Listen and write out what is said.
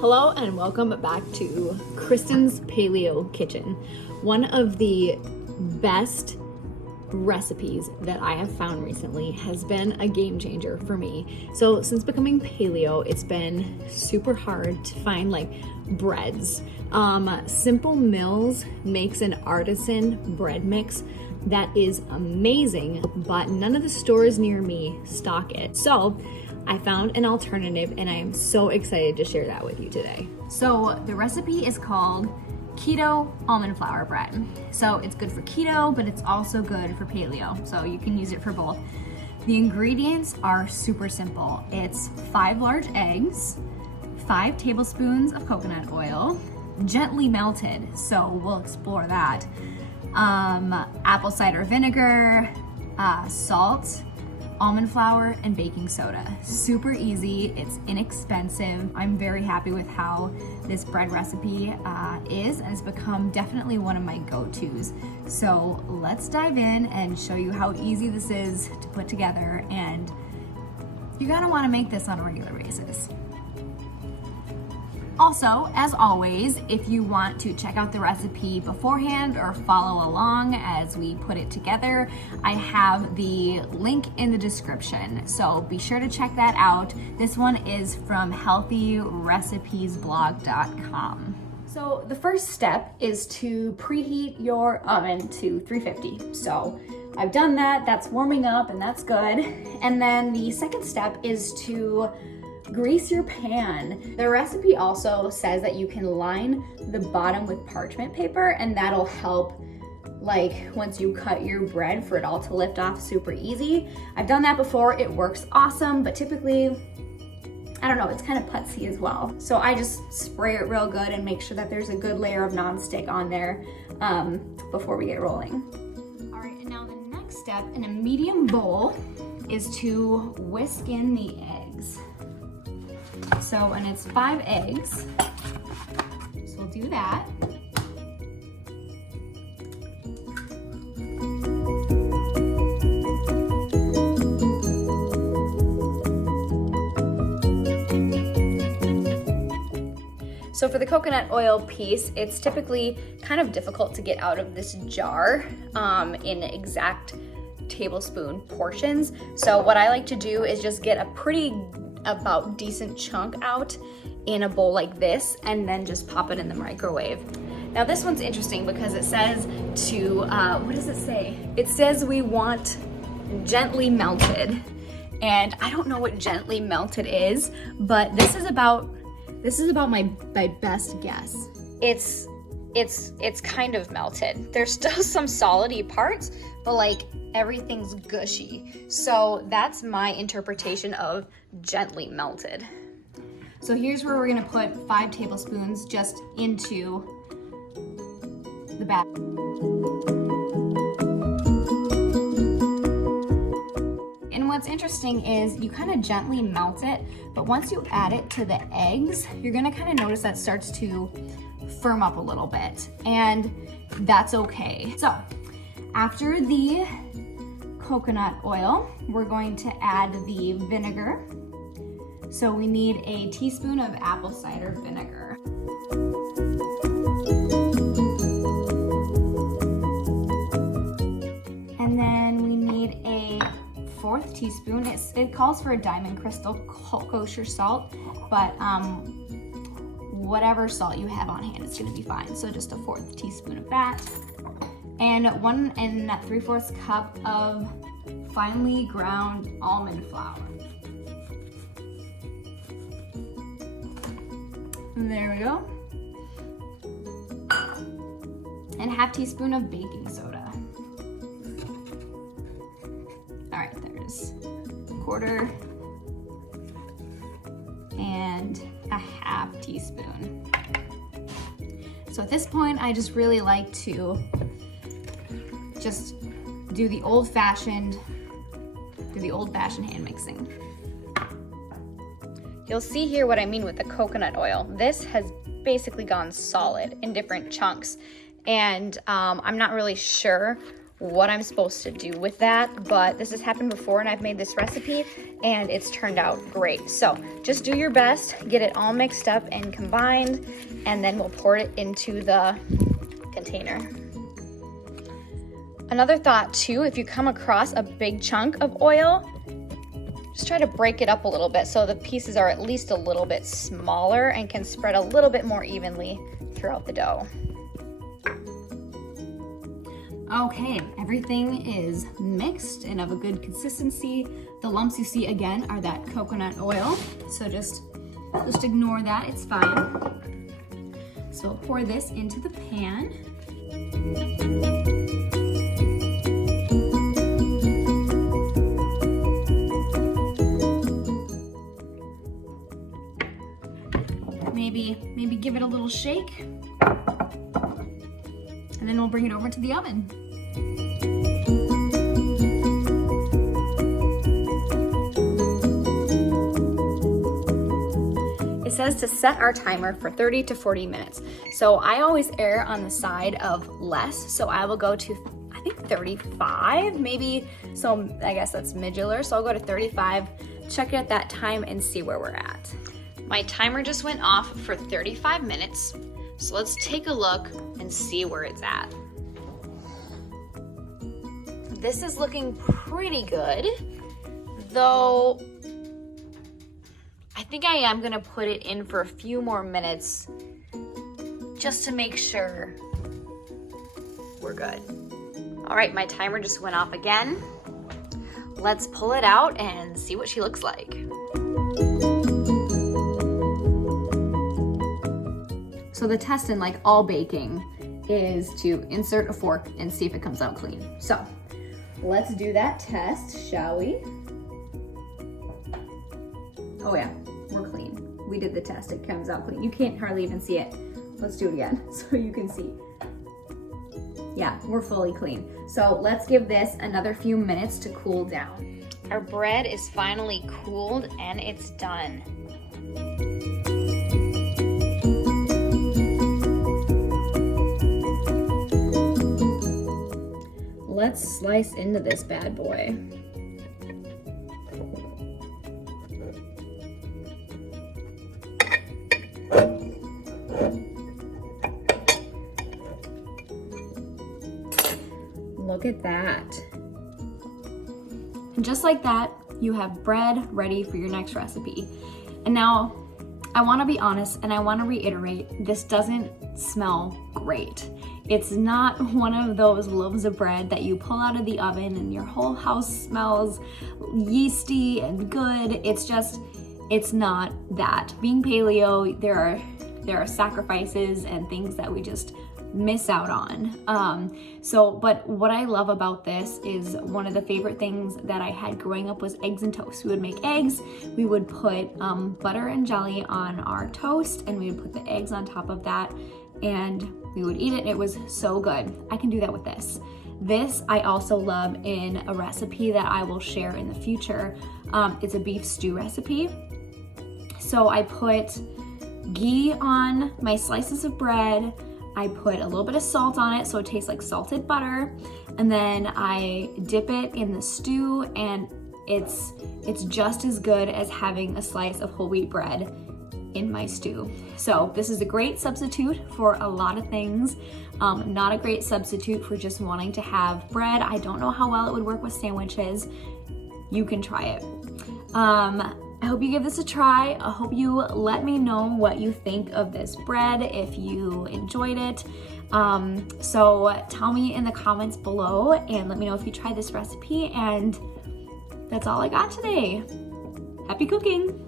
Hello and welcome back to Kristen's Paleo Kitchen. One of the best recipes that I have found recently has been a game changer for me. So since becoming paleo, it's been super hard to find like breads. Simple Mills makes an artisan bread mix that is amazing, but none of the stores near me stock it. So I found an alternative and I am so excited to share that with you today. So the recipe is called keto almond flour bread. So it's good for keto, but it's also good for paleo. So you can use it for both. The ingredients are super simple. It's 5 large eggs, 5 tablespoons of coconut oil, gently melted, so we'll explore that. Apple cider vinegar, salt, almond flour, and baking soda. Super easy, it's inexpensive. I'm very happy with how this bread recipe is, and it's become definitely one of my go-tos. So let's dive in and show you how easy this is to put together, and you're gonna wanna make this on a regular basis. Also, as always, if you want to check out the recipe beforehand or follow along as we put it together, I have the link in the description. So be sure to check that out. This one is from healthyrecipesblog.com. So the first step is to preheat your oven to 350. So I've done that, that's warming up and that's good. And then the second step is to grease your pan. The recipe also says that you can line the bottom with parchment paper, and that'll help like once you cut your bread for it all to lift off super easy. I've done that before, it works awesome, but typically, I don't know, it's kind of putsy as well. So I just spray it real good and make sure that there's a good layer of nonstick on there before we get rolling. All right, and now the next step in a medium bowl is to whisk in the eggs. So, and it's 5 eggs, so we'll do that. So for the coconut oil piece, it's typically kind of difficult to get out of this jar in exact tablespoon portions. So what I like to do is just get a pretty about decent chunk out in a bowl like this and then just pop it in the microwave. Now this one's interesting because it says to, what does it say? It says we want gently melted, and I don't know what gently melted is, but this is about my best guess. It's kind of melted. There's still some solidy parts, but like everything's gushy. So that's my interpretation of gently melted. So here's where we're gonna put 5 tablespoons just into the batter. And what's interesting is you kind of gently melt it, but once you add it to the eggs, you're gonna kind of notice that starts to firm up a little bit, and that's okay. So after the coconut oil, we're going to add the vinegar. So we need a teaspoon of apple cider vinegar. And then we need a 1/4 teaspoon. It calls for a diamond crystal kosher salt, but whatever salt you have on hand, it's gonna be fine. So just a 1/4 teaspoon of that. And 1 3/4 cup of finely ground almond flour. And there we go. And 1/2 teaspoon of baking soda. All right, there's 1/4 and a 1/2 teaspoon. So at this point, I just really like to just do the old-fashioned hand mixing. You'll see here what I mean with the coconut oil. This has basically gone solid in different chunks, and I'm not really sure what I'm supposed to do with that, but this has happened before and I've made this recipe and it's turned out great. So just do your best, get it all mixed up and combined, and then we'll pour it into the container. Another thought too, if you come across a big chunk of oil, just try to break it up a little bit so the pieces are at least a little bit smaller and can spread a little bit more evenly throughout the dough. Okay, everything is mixed and of a good consistency. The lumps you see again are that coconut oil, so just ignore that, it's fine. So pour this into the pan. Maybe give it a little shake, and then we'll bring it over to the oven. It says to set our timer for 30 to 40 minutes. So I always err on the side of less, so I will go to, I think 35 maybe, so I guess that's medular, so I'll go to 35, check it at that time and see where we're at. My timer just went off for 35 minutes, so let's take a look and see where it's at. This is looking pretty good, though I think I am gonna put it in for a few more minutes just to make sure we're good. All right, my timer just went off again. Let's pull it out and see what she looks like. So the test in like all baking is to insert a fork and see if it comes out clean. So let's do that test, shall we? Oh yeah, we're clean. We did the test, it comes out clean. You can't hardly even see it. Let's do it again so you can see. Yeah, we're fully clean. So let's give this another few minutes to cool down. Our bread is finally cooled and it's done. Let's slice into this bad boy. Look at that. And just like that, you have bread ready for your next recipe. And now, I wanna be honest and I wanna reiterate, this doesn't smell great. It's not one of those loaves of bread that you pull out of the oven and your whole house smells yeasty and good. It's not that. Being paleo, there are sacrifices and things that we just miss out on. But what I love about this is one of the favorite things that I had growing up was eggs and toast. We would make eggs, we would put butter and jelly on our toast, and we would put the eggs on top of that, and we would eat it. It was so good. I can do that with this. This I also love in a recipe that I will share in the future. It's a beef stew recipe. So I put ghee on my slices of bread. I put a little bit of salt on it so it tastes like salted butter, and then I dip it in the stew, and it's just as good as having a slice of whole wheat bread in my stew. So this is a great substitute for a lot of things. Not a great substitute for just wanting to have bread. I don't know how well it would work with sandwiches. You can try it. I hope you give this a try. I hope you let me know what you think of this bread, if you enjoyed it. So tell me in the comments below and let me know if you tried this recipe, and that's all I got today. Happy cooking!